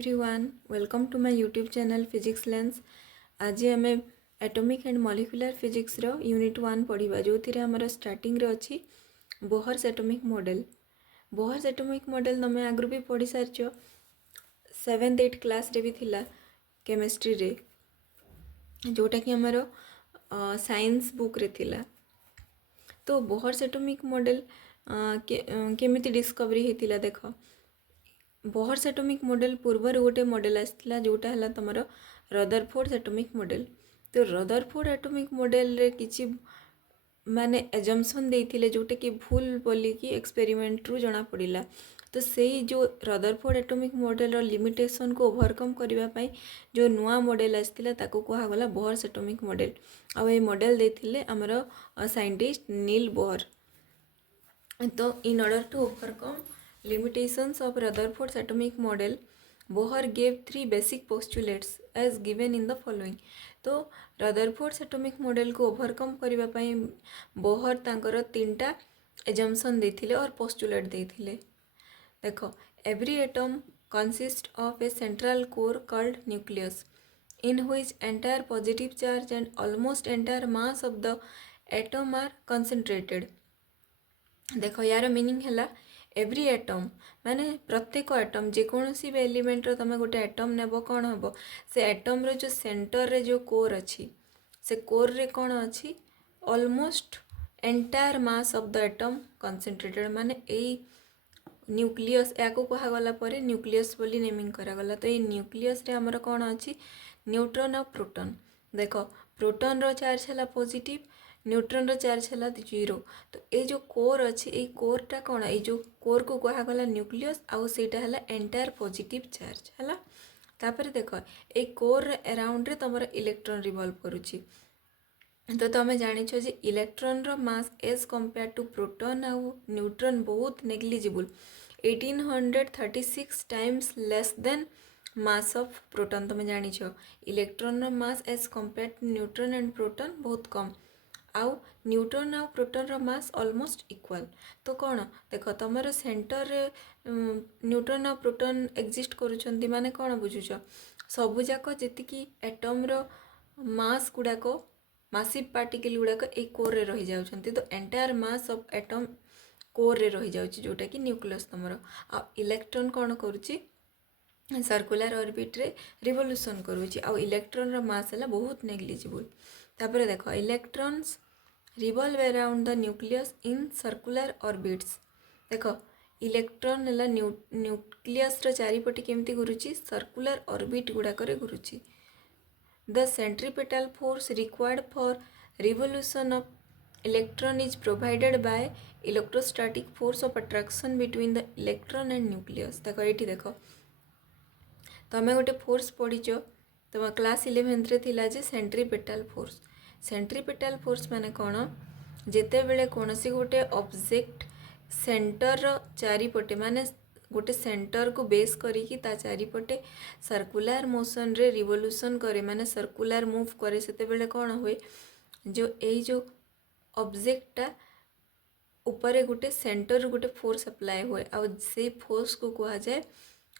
Everyone welcome to my YouTube channel physics lens. आज आम atomic and molecular physics रो unit 1 पढ़ा जो थी आमर स्टार्टिंग रे अच्छी Bohr's atomic model. Bohr's atomic model तुम आगु भी पढ़ी सारी 7th 8th क्लास रे भी थिला केमिस्ट्री रे जोटा कि आमर साइंस बुक रे थिला। तो बोहर्स एटॉमिक मॉडल केमिति डिस्कवरी होता देख। बोहर्स एटॉमिक मॉडल पूर्वर गोटे मॉडल आसला जोटा है तुम रदरफोर्ड एटॉमिक मॉडल। तो रदरफोर्ड एटॉमिक मॉडल रे किछि माने एजम्पशन देइथिले जोटा कि भूल बोली कि एक्सपेरिमेंट रु जना पड़िला। तो सेही जो रदरफोर्ड एटॉमिक मॉडल रो लिमिटेशन को ओवरकम करबा पई जो नुआ मॉडल आसतिला ताको कहा गला बोहर्स एटॉमिक मॉडल। आ ए मॉडल देथिले हमर साइंटिस्ट नील बोहर। तो in order to overcome limitations of Rutherford's atomic model, Bohr gave three basic postulates as given in the following. तो Rutherford's atomic model को overcome करबा पई बोहर तांकर तीनटा assumption देथिले और postulate देथिले। देखो, every atom consists of a central core called nucleus in which entire positive charge and almost entire mass of the atom are concentrated. देख यार मीनिंग है एव्री एटम माने प्रत्येक एटम जेकोसी भी एलिमेंट रो तुम गोटे एटम नेब कौन हम से एटम रो जो सेंटर रे जो कोर अच्छी से कोर रे कौन अच्छी almost entire mass of the atom concentrated माने ए न्यूक्लियस या कहगला न्यूक्लियस बोली नेमिंग करागला। तो ये न्यूक्लियस रे हमर कौन अच्छी न्यूट्रॉन और प्रोटॉन। देख प्रोटॉन रो चार्ज है पॉजिटिव न्यूट्रॉन रो चार्ज है 0। तो ये जो कोर अच्छी ये कोरटा कौन ये जो कोर को कहगला न्यूक्लियस आउ सेटा है एंटायर पॉजिटिव चार्ज है। तापर देख ये कोर अराउंड रे तुम इलेक्ट्रॉन रिवॉल्व करुच्ची। तो तुम जानिछ जे इलेक्ट्रॉन रो mass as compare to proton आउ न्यूट्रॉन बहुत negligible 1836 times less than mass of proton. तुम जानिछ इलेक्ट्रॉन रो mass as compare to neutron and proton बहुत कम आउ न्यूट्रॉन आउ प्रोटॉन रो मास ऑलमोस्ट इक्वल। तो कौन देख तुम सेंटर रे न्यूट्रॉन आउ प्रोटॉन एक्जिस्ट करुछंती माने कौन बुझुछ सबु जाक जेतिकी एटम रो मास गुड़ाक मासिव पार्टिकल गुड़ाक ए कोर रे रही जाउछंती। तो entire mass of atom core रे रही जाउछि जोटा कि न्यूक्लियस तुमरो। आ इलेक्ट्रॉन कौन करुछि सर्कुलर ऑर्बिट रे रिवोल्यूशन करुछि आ इलेक्ट्रॉन रो मास है बहुत नेग्लिजिबल। तापर देख electrons revolve around the nucleus in circular orbits. देख इलेक्ट्रॉन है न्यूक्लियस रो चारिपटे केमती घुरुछि सर्कुलर ऑर्बिट गुड़ाक घुरुछि। The centripetal force required for revolution of electron is provided by electrostatic force of attraction between the electron and nucleus। देखो ये देख तुम गोटे फोर्स पढ़ीच तुम क्लास 11th रे थिला जे सेंट्रीपेटाल फोर्स। सेंट्रीपेटाल फोर्स माने कौन जेते बेले कौन सी गोटे ऑब्जेक्ट सेंटर चारिपटे माने गोटे सेंटर को बेस करिकी ता चारिपटे सर्कुलर मोशन रे रिवोल्यूशन करे माने सर्कुलर मूव करे सेते बेले कौन हुए जो यही जो ऑब्जेक्टटा ऊपर गोटे सेंटर गोटे फोर्स अप्लाई हुए आ से फोर्स को कहा जाए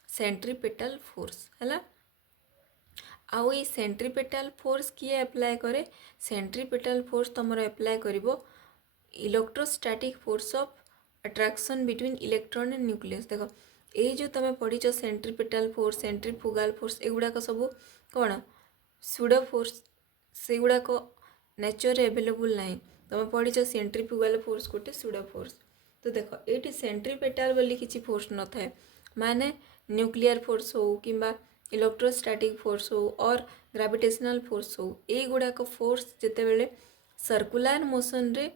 सेंट्रीपेटाल फोर्स है। आउ ये सेंट्रीपेटाल फोर्स किए अप्लाई करे सेंट्रीपेटाल फोर्स तुम अप्लाई करिवो electrostatic force of attraction between electron and nucleus. देख ये जो तुम पढ़ीच सेंट्रीपेटाल फोर्स सेंट्रीफ्यूगल फोर्स एगुड़ाक सब कौन सुडो फोर्स से गुड़ाक नेचर एवेलेबल ना तुम पढ़ीच सेंट्रीफ्यूगल फोर्स गोटे सुडो फोर्स। तो देख ये सेंट्रीपेटाल बोली किसी फोर्स न थाए माने न्यूक्लियर फोर्स हो कि इलेक्ट्रोस्टैटिक फोर्स हो और ग्रेविटेशनल फोर्स हो ये गुड़ाक फोर्स जिते बेले सर्कुलर मोशन रे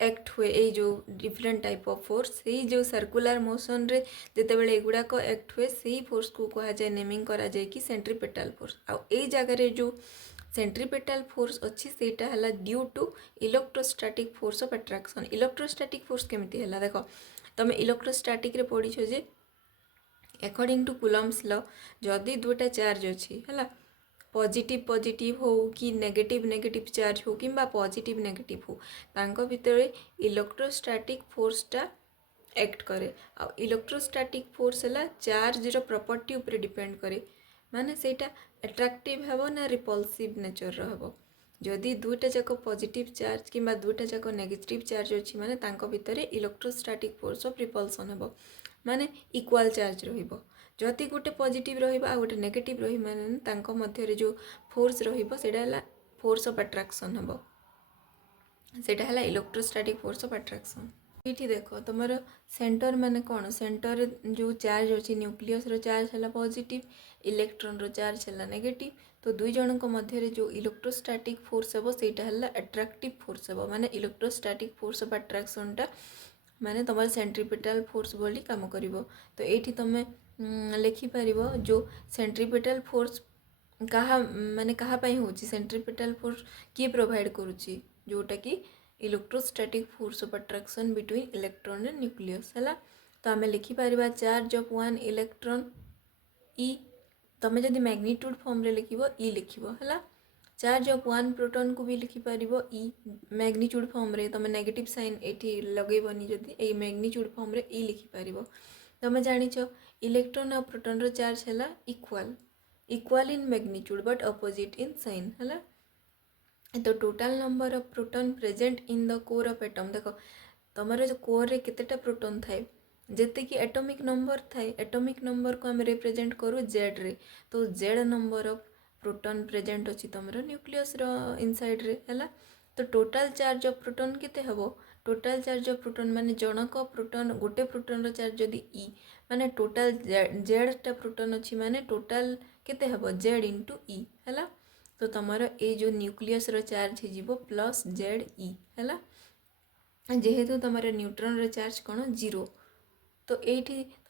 एक्ट हुए ये जो डिफरेंट टाइप ऑफ फोर्स यही जो सर्कुलर मोशन रे जिते बेले एगुड़ाक एक्ट हुए सही फोर्स को कहा जाए नेमिंग करा जाए कि सेंट्रीपेटाल फोर्स। आ ये जगह जो सेंट्रीपेटाल फोर्स अच्छी सेटा है due to electrostatic force of attraction. Electrostatic force केमिति है देख तुम इलेक्ट्रोस्टैटिक रे पढ़ीछ जे अकॉर्डिंग टू कुलम्स लॉ जदि दुटा चार्ज अच्छी है पॉजिटिव पॉजिटिव हो कि नेगेटिव नेगेटिव चार्ज हो कि पॉजिटिव नेगेटिव हो तांको भितर इलेक्ट्रोस्टैटिक फोर्सटा एक्ट करे। आ इलेक्ट्रोस्टैटिक फोर्स है चार्ज रो प्रॉपर्टी ऊपर डिपेंड करे, माने सेटा अट्रैक्टिव हेबो ना रिपल्सिव नेचर रो हेबो। जदि दुईटा जाक पॉजिटिव चार्ज कि दुईटा जाक नेगेटिव चार्ज अच्छी माने तांको भितरे इलेक्ट्रोस्टैटिक फोर्स ऑफ रिपल्सन हेबो, माने इक्वल चार्ज रहिबो। जदि गोटे पॉजिटिव रहिबो आ गोटे नेगेटिव रही माने तांको मध्य जो फोर्स रहिबो सेटा हला फोर्स ऑफ अट्रैक्शन हेबो, सेटा हला इलेक्ट्रोस्टैटिक फोर्स ऑफ अट्रैक्शन। ये देख तुम सेंटर माने कौन, सेंटर जो चार्ज अच्छी न्यूक्लियस रो चार्ज है पॉजिटिव, इलेक्ट्रॉन रो चार्ज है नेगेटिव। तो दुई जन मध्य जो इलेक्ट्रोस्टैटिक फोर्स हे सेटा है अट्रैक्टिव फोर्स हे, माने इलेक्ट्रोस्टैटिक फोर्स ऑफ अट्रैक्शन टा माने तुम सेंट्रीपिटल फोर्स बोली काम करिवो। तो ये तुम लिखिपर जो सेंट्रीपिटल फोर्स कहा माने कहा पाई होची, सेंट्रीपिटल फोर्स किए प्रोवाइड करुची, जोटा कि electrostatic force of attraction between electron and nucleus है। तो आम लिखिपर चार्ज ऑफ वन इलेक्ट्रॉन ई, तुम जदि मैग्नीट्यूड फॉर्म रे लिखिबो ई लिखिबो है। चार्ज ऑफ वन प्रोटॉन को भी लिखिपर ई मैग्नीट्यूड फॉर्म रे, तुम नेगेटिव साइन ये लगेबनी जदि ए मैग्नीट्यूड फॉर्म रे ई लिखिपर। तुम जानिछ इलेक्ट्रॉन और प्रोटॉन रो चार्ज है equal, equal in magnitude but opposite in sign है। तो total number of proton present in the core of atom, देख तुम जो कोर रे केतेटा प्रोटॉन थाए, जेते कि एटॉमिक नंबर थाए, एटॉमिक नंबर को हम रिप्रेजेंट करू जेड रे। तो Z number of proton present अच्छी तुम न्यूक्लियस रो इनसाइड रे है। तो टोटल चार्ज ऑफ प्रोटॉन केते हेबो, टोटल चार्ज ऑफ प्रोटॉन माने जनक प्रोटॉन गोटे प्रोटॉन रो चार्ज जदि ई माने टोटल जेड टा प्रोटॉन अच्छी माने टोटल केते हेबो जेड इंटू ई है। तो तुमर ए जो न्यूक्लियस रो चार्ज हो प्लस जेड ई है, जेहेतु तुम न्यूट्रॉन रो चार्ज कौन जीरो। तो ये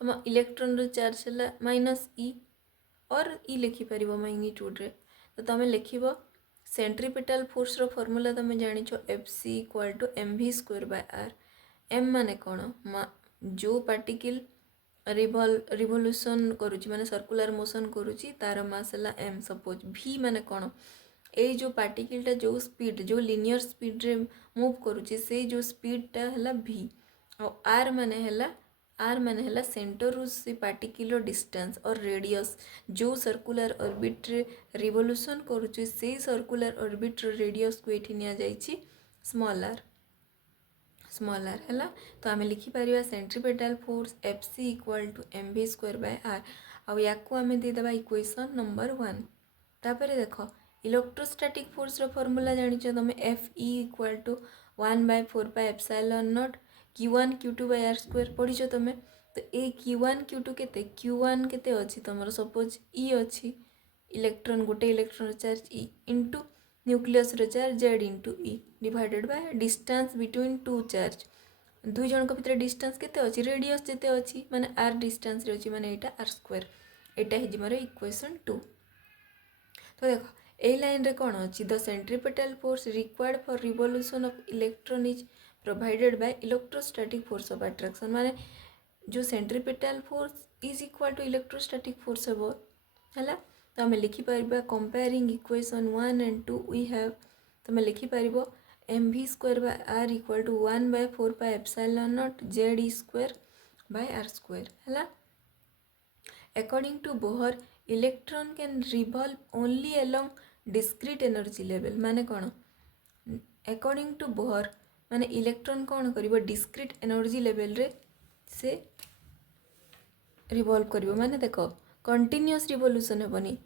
तुम इलेक्ट्रॉन रो चार्ज है माइनस ई और ई लिखिपर मैग्नीट्यूड रे। तो तुम लिख सेंट्रीपिटल फोर्स रो फॉर्मूला तुम जानिछ f c equal to m v square by r. M माने कौन, जो पार्टिकल रिवोल्यूशन करुची माने सर्कुलर मोशन करुची तार मास है एम। सपोज भी माने कौन, ये जो पार्टिकलटा जो स्पीड जो लिनियर स्पीड रे मूव करुची से जो स्पीडटा है भी। और आर माने है सेंटर रु से पार्टिकल डिस्टेंस और रेडियस जो सर्कुलर ऑर्बिट रे रिवोल्यूशन करुची से सर्कुलर ऑर्बिट रो रेडियस को एठी निया जाइछि स्मॉल आर, स्मॉल आर है। तो आम लिखिपर centripetal force f c equal to m v square by r. आउ या आम देदेबा इक्वेशन नंबर 1। तापर देख इलेक्ट्रोस्टैटिक फोर्स रो फॉर्मूला जानिछ तुम f e equal to 1/4 pi epsilon naught Q1 Q2 by r square पढ़िछ तुम। तो ये Q1 Q2 केते, Q1 केते अच्छी तुम सपोज ई अच्छी इलेक्ट्रॉन गोटे electron charge e into nucleus रो charge Z into e divided by distance between two charge. दुई जन भितर डिस्टेंस केते अच्छी रेडियस जेते अच्छी माने आर डिस्टेंस रे अच्छी माने एटा are square. Etah hey more equation 2। तो देख ए लाइन रे कौन अच्छी, the centripetal force required for revolution of electron is provided by electrostatic force of attraction. माने जो centripetal force is equal to electrostatic force हेबो है। तो आम लिखिपर comparing equation 1 and 2 we have, तुम लिखिपर m v square by r equal to 1/4 pi epsilon naught z e square by r square है। According to Bohr electron can revolve only along discrete energy level. माने कौन, according to Bohr माने electron कौन करिवो discrete energy level रे से revolve करिवो। माने देख continuous revolution हेबनी,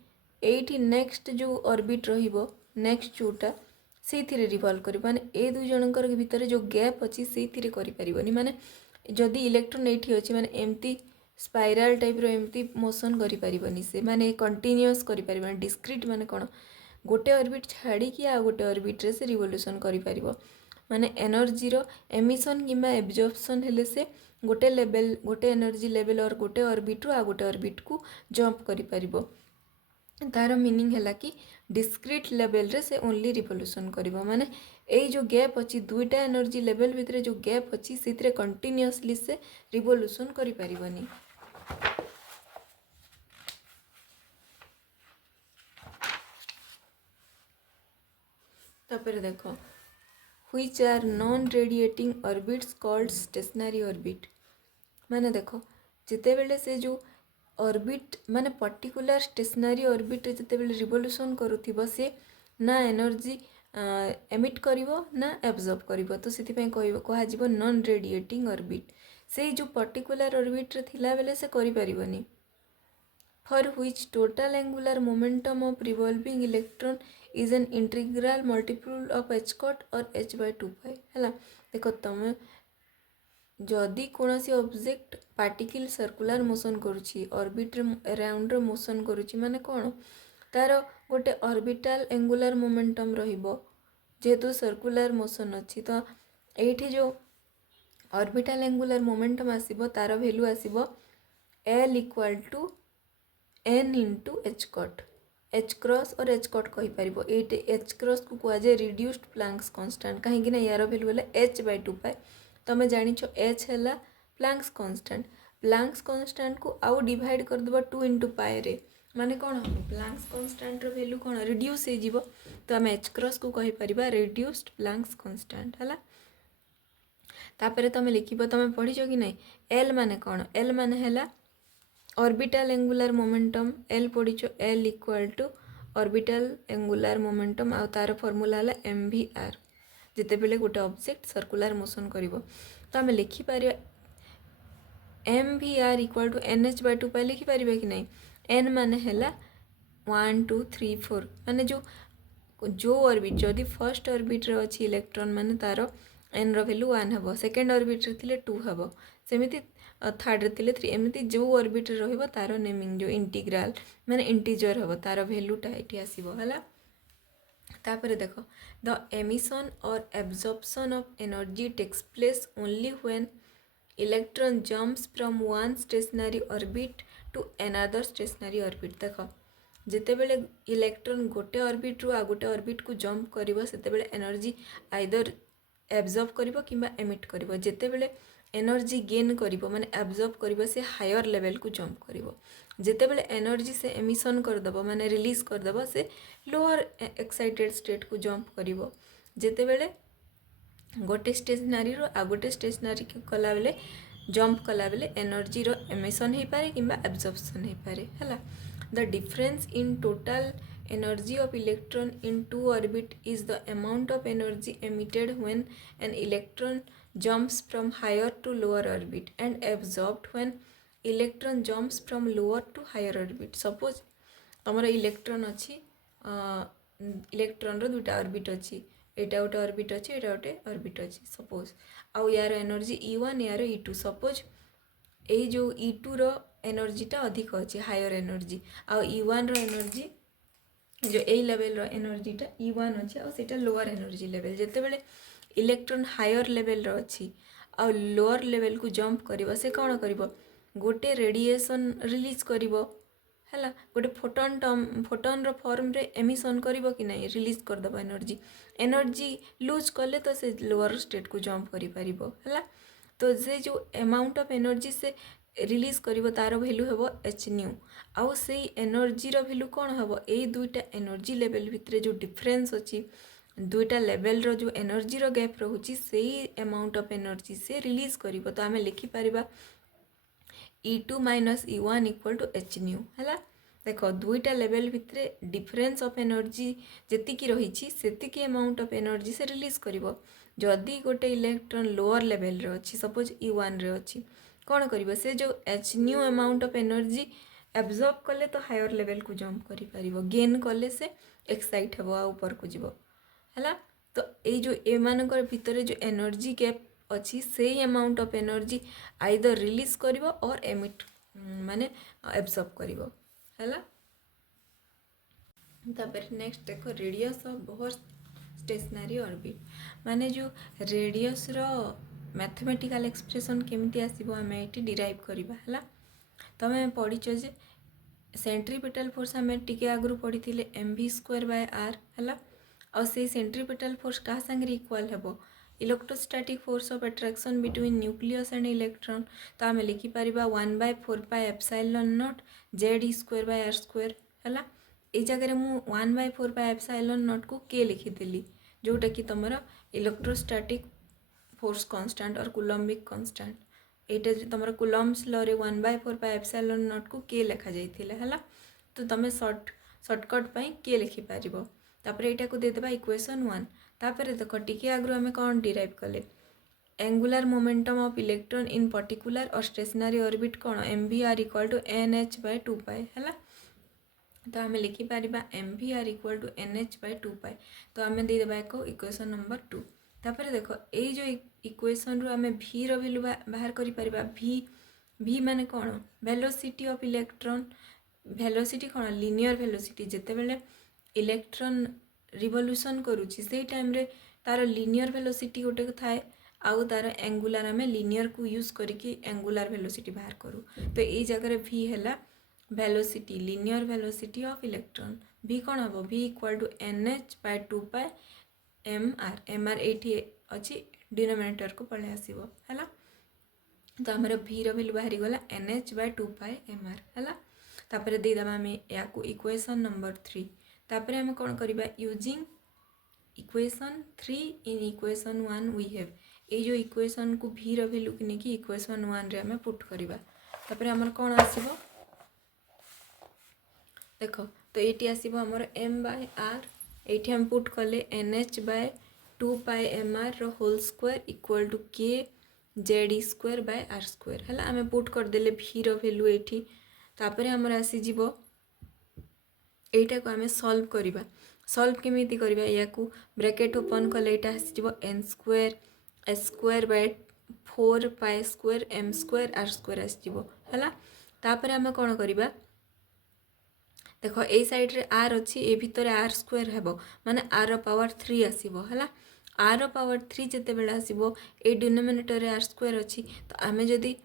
एठी नेक्स्ट जो ऑर्बिट रहिबो नेक्स्ट जोटा से रिवॉल्व कर, माने ए दुई जनकर भितर जो गैप अच्छी से करिपरिबनी। माने जदि इलेक्ट्रॉन एठी अच्छी माने एमती स्पाइराल टाइप रो एमती मोशन करिपरिबनी से, माने कंटिन्यूअस करिपरिबनी। डिस्क्रीट माने कोन गोटे ऑर्बिट छाड़ी कि आ गोटे ऑर्बिट रे से रिवोल्यूशन करिपरिबो। माने एनर्जी रो एमिशन किंबा एब्जॉर्प्शन हेले से गोटे लेवल गोटे एनर्जी लेवल और गोटे ऑर्बिट रो आ गोटे ऑर्बिट को जंप करिपरिबो। तार मीनिंग है कि डिस्क्रीट लेवल रे से ओनली रिवोल्यूशन करिबो। माने ए जो गैप अच्छी दुईटा एनर्जी लेवल भितर जो गैप अच्छी से कंटिन्यूअसली से रिवोल्यूशन करि परिबनी। तापर देख which are non radiating orbits called stationary orbit. माने देखो जितेबेले से जो ऑर्बिट माने पर्टिकुलर स्टेशनरी ऑर्बिट जितेबेले रिवोल्यूशन करुथिबो से ना एनर्जी एमिट करिवो ना एब्जॉर्ब करिवो तो सेति पय कहा जिवो नॉन रेडिएटिंग ऑर्बिट से जो पर्टिकुलर ऑर्बिट रे थिला बेले से करि परिबोनी for which total angular momentum of revolving electron is an integral multiple of h cot or h by 2 pi है देखो तुम जदि कौन सी ऑब्जेक्ट पार्टिकल सर्कुलर मोशन करुच्ची ऑर्बिट अराउंड मोशन करुच्ची माने कौन तार गोटे ऑर्बिटल एंगुलर मोमेंटम रहिबो जेहेतु सर्कुलर मोशन अच्छी तो एठी जो ऑर्बिटल एंगुलर मोमेंटम आसीबो तार वैल्यू आसीबो L equal to n into h cut h cross और एच कट कहीपर ये एच क्रॉस को कहुए रिड्यूस्ड प्लांक्स कन्स्टाट कहीं यार भैल्यू है h by 2 पाए तुम जाच h है प्लांक्स कन्स्टाट प्लांक्स कन्स्टाट को आउ डिवाइड करदेव 2 इंटू पाए रे माने कौन हम प्लांक्स कन्स्टाट वैल्यू कौन रिड्यूस हो तो आम एच क्रॉस को कहीपर रिड्यूस्ड प्लांक्स कन्स्टाट है तापर तुम लिख तुम पढ़ी कि नहीं एल माने कौन एल माने है ऑर्बिटल एंगुलर मोमेंटम एल पढ़ी l equal to orbital angular momentum आ तार फॉर्मूला है mvr जिते बेले गोटे ऑब्जेक्ट सर्कुलर मोशन करिवो तो आम लिखिपर mvr equal to nh by 2 pi लिखिपर कि नहीं n माने है 1 2 3 4 माने जो ऑर्बिट जदि फर्स्ट ऑर्बिट रे अच्छी इलेक्ट्रॉन माने तार n रो वैल्यू 1 हेबो सेकंड ऑर्बिट रे थिले 2 हेबो सेमिति थर्ड रे थिले 3 एमती जो ऑर्बिट रे रहिबो तार नेमिंग जो इंटीग्रल माने इंटीजर हेबो तार वैल्यूटा एठी आसीबो हला तापर देखो द एमिशन और absorption of energy takes place only when electron jumps from one stationary orbit to another stationary orbit देखो जिते बेले इलेक्ट्रॉन गोटे ऑर्बिट रु आ गोटे ऑर्बिट को जंप करिवो सेते बेले एनर्जी आइदर एब्जॉर्ब करिवो किंबा एमिट करिवो जेते बेले एनर्जी गेन करिवो माने एब्जॉर्ब करिवो से हायर लेवल को जंप करिवो जेते बेले एनर्जी से एमिशन कर दबो माने रिलीज कर दबो से लोअर एक्साइटेड स्टेट को जंप करिवो जेते बेले गोटे स्टेशनरी रो आ गोटे स्टेशनरी को कला बेले जंप कला बेले एनर्जी रो एमिशन हे पारे किंबा एब्जॉर्प्शन हे पारे हला the difference in total energy of electron in two orbit is the amount of energy emitted when an electron jumps from higher to lower orbit and absorbed when electron jumps from lower to higher orbit. Suppose हमारा electron अच्छी electron रो दुटा orbit अच्छी एटा गोटे orbit अच्छी एटा गोटे orbit अच्छी suppose आउ यार एनर्जी E1 यार E2 सपोज ए जो E2 रो एनर्जीटा अधिक अच्छी हायर एनर्जी आउ E1 रो एनर्जी जो ए लेवल रो एनर्जीटा E1 अच्छे और सेटा लोअर एनर्जी लेवल जिते बेले इलेक्ट्रॉन हायर लेवल रो अच्छी आ लोअर लेवल को जंप करिवो से कौन करिवो गोटे रेडिएशन रिलीज करिवो हैला गोटे फोटोन रो फॉर्म रे एमिशन करिवो कि नहीं रिलीज कर दबो एनर्जी लूज कले तो से लोअर स्टेट को जंप करि परिबो हैला तो से जो अमाउंट ऑफ एनर्जी से रिलीज करिवो तार वैल्यू हेबो एच न्यू आउ से एनर्जी रो वैल्यू कौन हेबो ए दुईटा एनर्जी लेवल भितरे जो डिफरेंस अछि दुईटा लेवल रो जो एनर्जी रो गैप रहुची से अमाउंट ऑफ एनर्जी से रिलीज करिवो तो आमे लिखि परिबा E2 minus E1 equal to h nu हैला देखो दुईटा लेवल भितरे डिफरेंस ऑफ एनर्जी जेतिकी रहिछि सेतिकी अमाउंट ऑफ एनर्जी से रिलीज करिवो जदि गोटे इलेक्ट्रॉन लोअर लेवल रे अछि सपोज E1 रे अछि कौन करिवो से जो H new amount of energy absorb कले तो हायर लेवल को जंप करि परिवो गेन कले से एक्साइट हेबो आ ऊपर को जीवो हैला तो ए जो ए मानकर भितरे जो एनर्जी गैप अच्छी से amount of energy either release करिवो और एमिट माने एब्जॉर्ब करिवो हैला तापर नेक्स्ट देखो radius of Bohr stationary orbit माने जो रेडियस रो मैथमेटिकल एक्सप्रेशन केमती आसीबो हमें एटी डिराइव करिबा हैला तमे पढ़िचो जे सेंट्रीपिटल फोर्स हमें टिके आगु पढ़ी mv²/r हैला और से सेंट्रीपिटल फोर्स क्या संगे इक्वल हेबो electrostatic force of attraction between nucleus and electron तो आम लिखिपर 1/4πε0 z² हैला ए जगह मु 1/4πε0 को के लिखिदेली जोटा कि तुम इलेक्ट्रोस्टैटिक फोर्स कांस्टेंट और कूलम्बिक कांस्टेंट एटा तुम कुलम्स लॉ रे 1/4 को के लिखा जाइथिला हला तो तुम शॉर्टकट पाई के लिखि पारिबो तापर एटा को देदेबा इक्वेशन 1 तापर देख टिके आगु आमे कोन डिराइव कले angular momentum of electron in particular और स्टेशनरी ऑर्बिट कौन mvr इक्वल टू nh/2π है तो आम लिखिपर mvr इक्वल टू nh/2π तो आम देदेबा एक इक्वेशन नंबर 2 तापर देख ये जो इक्वेशन रु आम v वैल्यू बाहर कर v माने कौन वेलोसिटी ऑफ इलेक्ट्रॉन वेलोसिटी कौन लिनियर वेलोसिटी जिते बेले इलेक्ट्रॉन रिवोल्यूशन करुच्ची से टाइम रे तार लिनियर वेलोसिटी गोटे थाए आउ तार एंगुलर आम लिनियर को यूज करके एंगुलर वेलोसिटी बाहर करूँ तो ये जगह v है velocity linear velocity of electron v कौन हम v equal to nh/2π mr ये अच्छी डिनोमिनेटर को पलि आसो है तो आमर v वैल्यू बाहरी गला nh/2π mr है तापर देदेबा आम या इक्वेशन नंबर 3 तापर आम कौन करवा using equation 3 in equation 1 we have ये जो इक्वेशन को v वैल्यू कि नहीं इक्वेशन 1 रे आम पुट करवा तापर आमर कौन आसीबो देख तो ये आसीबो आमर m/r ये हम पुट कले nh/2π mr रो whole square equal to k z² है आम पुट करदेले v वैल्यू ये तापर आमर आसीजिवो एटा को आम सॉल्व करवा सॉल्व केमिति करवा या ब्रैकेट ओपन कले यहाँ आसीजिवो n²/4π² m²r² आसीजिवो है तापर आम कौन करवा देख ए साइड रे r अच्छी ए भितर r² हेबो माने r पावर 3 आसीबो है r पावर 3 जिते बेला आसीबो ए डिनोमिनेटर रे r² अच्छी तो आमे जदि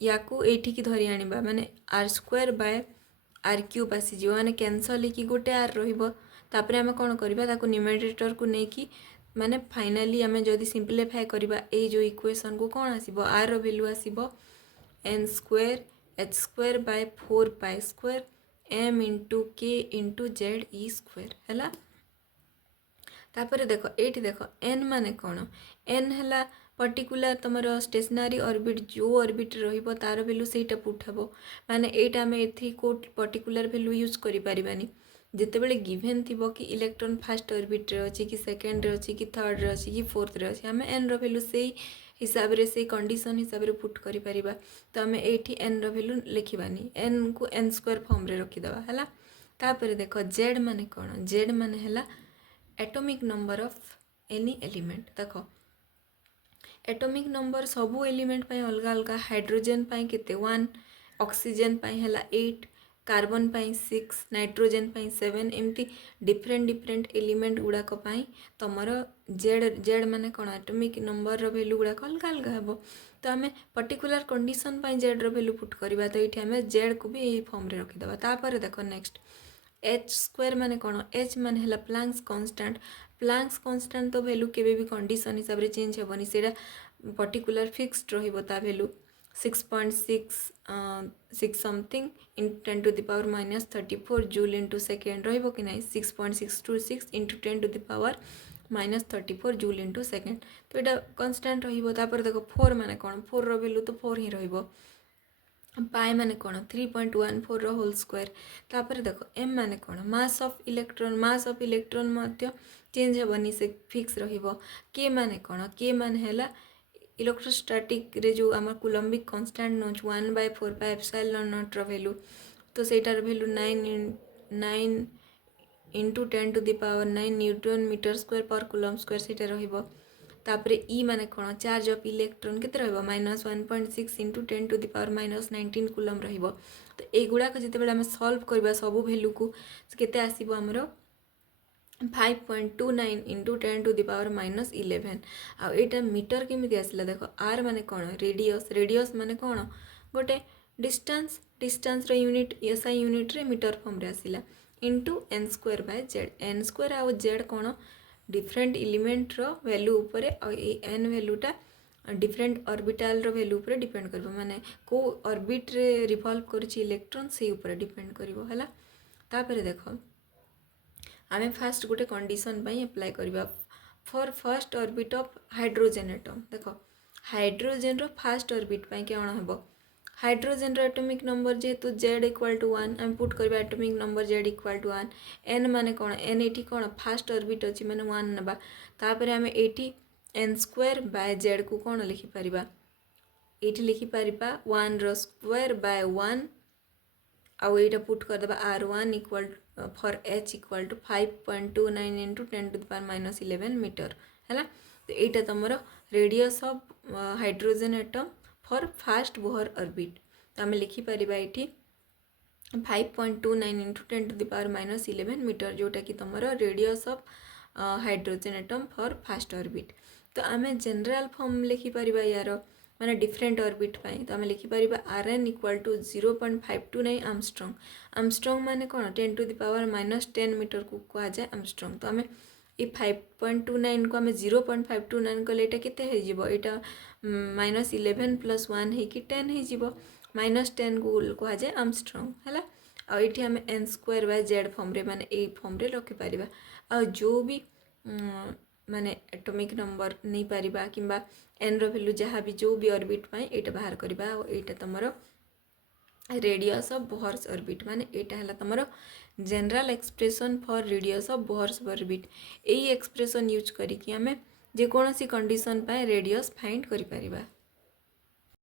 याकू एठी धरी आनिबा माने r²/r³ आसीजिवो माने कैंसल कि गोटे r रहिबो तापर आमे कोन करबा ताकू न्यूमरेटर को नेकी माने फाइनली आमे जदि सिंपलीफाई करबा ए जो इक्वेशन को कोन आसीबो r रो value आसीबो n²h²/4π² m × k × z² है तापर देख ये देख n माने कौन n है पर्टिकुलर तुम स्टेशनरी ऑर्बिट जो ऑर्बिट रहिबो तार वैल्यू सेटा पुट हेबो माने एटा आमे एथि को पर्टिकुलर वैल्यू यूज करि परिबानी जिते बेले गिवन थिबो कि इलेक्ट्रॉन फर्स्ट ऑर्बिट रे अछि कि सेकंड रे अछि कि थर्ड रे अछि कि फोर्थ रे अछि आमे n रो वैल्यू से हिसाब रे से कंडीशन हिसाब रे पुट करि परिबा तो आमे एठी n रो वैल्यू लिखिबानी n को n² फॉर्म रे रखि दबा हला तापर देखो z माने कोन z माने हला atomic number of any element देखो एटॉमिक नंबर सबू एलिमेंट पाई अलग अलग हाइड्रोजन पाई केते 1 ऑक्सीजन पाई हला 8 कार्बन पाई 6 नाइट्रोजन पाई 7 एमती डिफरेंट एलिमेंट गुड़ाक पाई तमर जेड माने कोन एटॉमिक नंबर रो वैल्यू गुड़ाक अलग अलग हेबो तो आमे पर्टिकुलर कंडीशन पाई जेड रो वैल्यू पुट करबा तो एठी आमे जेड को भी एही फॉर्म रे रखि दबा तापर देखो नेक्स्ट h² माने कौन h माने हला प्लांक्स कांस्टेंट तो वैल्यू केबे भी कंडीशन हिसाब रे चेंज हेबनी सेटा पर्टिकुलर फिक्स्ड रहिबो ता value 6.6 something in 10⁻34 joule into second रहिबो कि नहीं 6.626 इंटू 10⁻34 जूल इंटू सेकेंड तो यहाँ कांस्टेंट रहिबो तापर देखो 4 माने कौन 4 रो वैल्यू तो 4 ही रहिबो पाए माने कौन 3.14 रो होल स्क्वायर तापर देखो m माने कौन मास ऑफ इलेक्ट्रॉन मध्य चेंज हेबनी से फिक्स रहिबो k माने कौन k माने हला इलेक्ट्रोस्टैटिक रे जो आम कूलम्बिक कांस्टेंट नोच 1/4πε0 रो वैल्यू तो सेटार value 9 into 10⁻9 newton metre square पर कूलम स्क्वायर सेटा रहिबो तापरे ई माने कौन चार्ज ऑफ इलेक्ट्रॉन केते रहइबो -1.6 इंटू 10⁻19 कूलम रहिबो तो एगुड़ा को जिते बेले आम सॉल्व करबा सब वैल्यू को केते आसीबो हमरो 5.29 इंटू 10⁻11 आ एटा मीटर केमिति आसला देखो आर माने कौन रेडियस माने कौन गोटे डिस्टेंस रो यूनिट एसआई यूनिट रे मीटर फॉर्म रे आसिला इंटू n²/z n² आ z कौन डिफरेंट एलिमेंट रो वैल्यू ऊपर एन वैल्यूटा डिफरेंट ऑर्बिटल रो वैल्यू ऊपर डिपेंड करबो माने को ऑर्बिट रे रिवॉल्व करछि इलेक्ट्रॉन से ऊपर डिपेंड करबो हला तापर देखो आमे फास्ट गोटे कंडीशन पई अप्लाई करबा for first orbit of hydrogen atom देखो हाइड्रोजेन रो फास्ट ऑर्बिट पाई कौन हम हाइड्रोजेन रो एटॉमिक नंबर जेहेतु Z इक्वल टू 1 आम पुट करबा atomic number Z equal to 1 n माने कौन n एटी कौन फास्ट ऑर्बिट अच्छी माने 1 नबा तापर आम एटी n स्क्वायर बाय Z को कौन लिखि परिबा एटी लिखि परिबा 1 रो स्क्वायर बाय 1 आउ एटा पुट करदेबा r1 equal for h equal to 5.29 into 10 to the power minus 11 metre है तो यहाँ तुम radius of hydrogen atom for first Bohr orbit तो आम लिखिपर ये 5.29 into 10 to the power minus 11 metre जोटा कि तुम radius of hydrogen atom for first orbit तो आम जनरल फॉर्म लिखिपर यार माने डिफरेंट ऑर्बिट पाई तो आम लिखिपर Rn equal to 0.529 Armstrong Armstrong माने कौन 10 to the power minus 10 metre को कह जाए आर्मस्ट्रॉन्ग तो आम ये 5.29 को आम 0.529 कले यहाँ माइनस 11 प्लस 1 हो 10 हो माइनस 10 को कह जाए आर्मस्ट्रॉन्ग है आठ आम n square by Z form रे माने ए फॉर्म रे रखिपर आ जो भी माने एटॉमिक नंबर नहीं पारिबा किंबा n रो वैल्यू जहाँ भी जो भी ऑर्बिट पाई एटा बाहर करबा एटा तुमरो रेडियस ऑफ बोहर्स ऑर्बिट माने एटा हला तुमरो general expression for radius of Bohr's orbit यही एक्सप्रेशन यूज करिकि आमे जे कोनोसी कंडीशन पाए रेडियस फाइंड करि परिबा।